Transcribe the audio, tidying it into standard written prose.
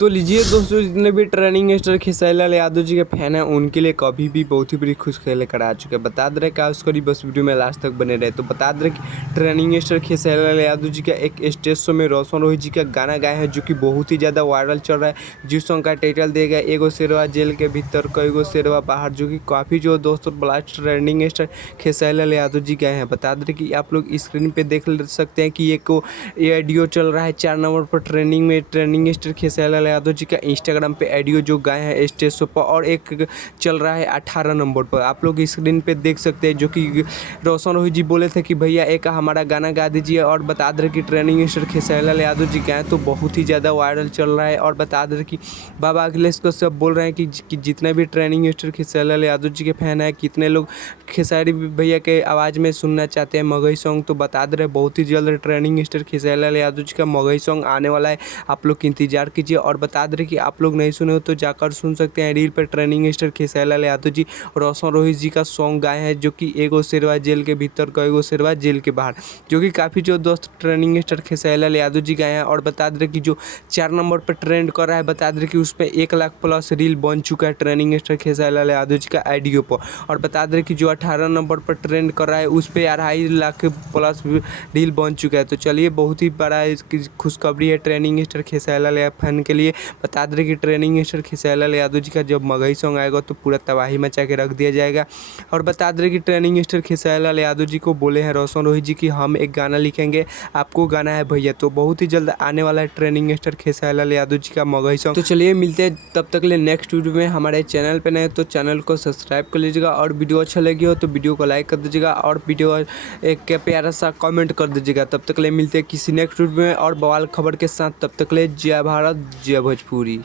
तो लीजिए दोस्तों, जितने भी ट्रेनिंग स्टार खेसारी लाल यादव जी के फैन हैं उनके लिए कभी भी बहुत ही बड़ी खुशखबरी लेकर आ चुके हैं। बता दे रहे क्या उसको बस वीडियो में लास्ट तक बने रहे। तो बता दे रहे कि ट्रेनिंग स्टार खेसारी लाल यादव जी का एक स्टेज शो में रोशन रोहित जी का गाना गाए हैं जो कि बहुत ही ज़्यादा वायरल चल रहा है। जिस सॉन्ग का टाइटल दिया गया एगो शेरवा जेल के भीतर कईगो शेरवा बाहर, जो कि काफ़ी जो दोस्तों blast trending star Khesari Lal Yadav ji गए हैं। बता दे रहे कि आप लोग स्क्रीन पे देख सकते हैं कि ये ऑडियो चल रहा है 4 नंबर पर ट्रेंडिंग में। ट्रेंडिंग स्टार खेसारी लाल यादव जी का इंस्टाग्राम पे ऑडियो जो गाए हैं स्टेज शो पर, और एक चल रहा है 18 नंबर पर। आप लोग स्क्रीन पे देख सकते हैं जो कि रोशन रोहित जी बोले थे कि भैया एक हमारा गाना गा दीजिए। और बता दें कि ट्रेनिंग स्टार खेसारी लाल यादव जी गाएँ तो बहुत ही ज़्यादा वायरल चल रहा है। और बता दें कि बाबा अखिलेश को सब बोल रहे हैं कि जितने भी ट्रेनिंग स्टार खेसारी लाल यादव जी के फैन हैं, कितने लोग खेसारी भैया के आवाज़ में सुनना चाहते हैं मगही सॉन्ग, तो बता दे रहे बहुत ही जल्द ट्रेनिंग स्टार खेसारी लाल यादव जी का मगही सॉन्ग आने वाला है। आप लोग इंतजार कीजिए। और बता दें कि आप लोग नहीं सुने हो तो जाकर सुन सकते हैं। रील पर ट्रेनिंग स्टार खेसारी लाल यादव जी रोशन रोहित जी का सॉन्ग गाए हैं जो कि एगो शेरवा जेल के भीतर कईगो शेरवा जेल के बाहर, जो कि काफ़ी जो दोस्त ट्रेनिंग स्टार खेसारी लाल यादव जी गाए हैं। और बता दें कि जो 4 नंबर पर ट्रेंड कर रहा है, बता दें कि उस पर 1 लाख प्लस रील बन चुका है ट्रेनिंग स्टार खेसारी लाल यादव जी का ऑडियो पर। और बता दें कि जो 18 नंबर पर ट्रेंड कर रहा है उस पर 2.5 लाख प्लस रील बन चुका है। तो चलिए, बहुत ही बड़ा इसकी खुशखबरी है training star Khesari Lal fan के लिए। बता दें कि ट्रेनिंग स्टार खेसारी लाल यादव जी का जब मगही सॉन्ग आएगा तो पूरा तबाही मचा के रख दिया जाएगा। और बता दें कि ट्रेनिंग स्टार खेसारी लाल यादव जी को बोले हैं रोशन रोहित जी कि हम एक गाना लिखेंगे, आपको गाना है भैया। तो बहुत ही जल्द आने वाला है ट्रेनिंग स्टार खेसारी लाल यादव जी का मगही सॉन्ग। तो चलिए मिलते हैं तब तक के लिए नेक्स्ट वीडियो में। हमारे चैनल पर नए तो चैनल को सब्सक्राइब कर लीजिएगा, और वीडियो अच्छा लगी हो तो वीडियो को लाइक कर दीजिएगा, और वीडियो एक प्यारा सा कमेंट कर दीजिएगा। तब तक के लिए मिलते हैं किसी नेक्स्ट वीडियो में और बवाल खबर के साथ। तब तक के लिए जय भारत, जय भोजपुरी।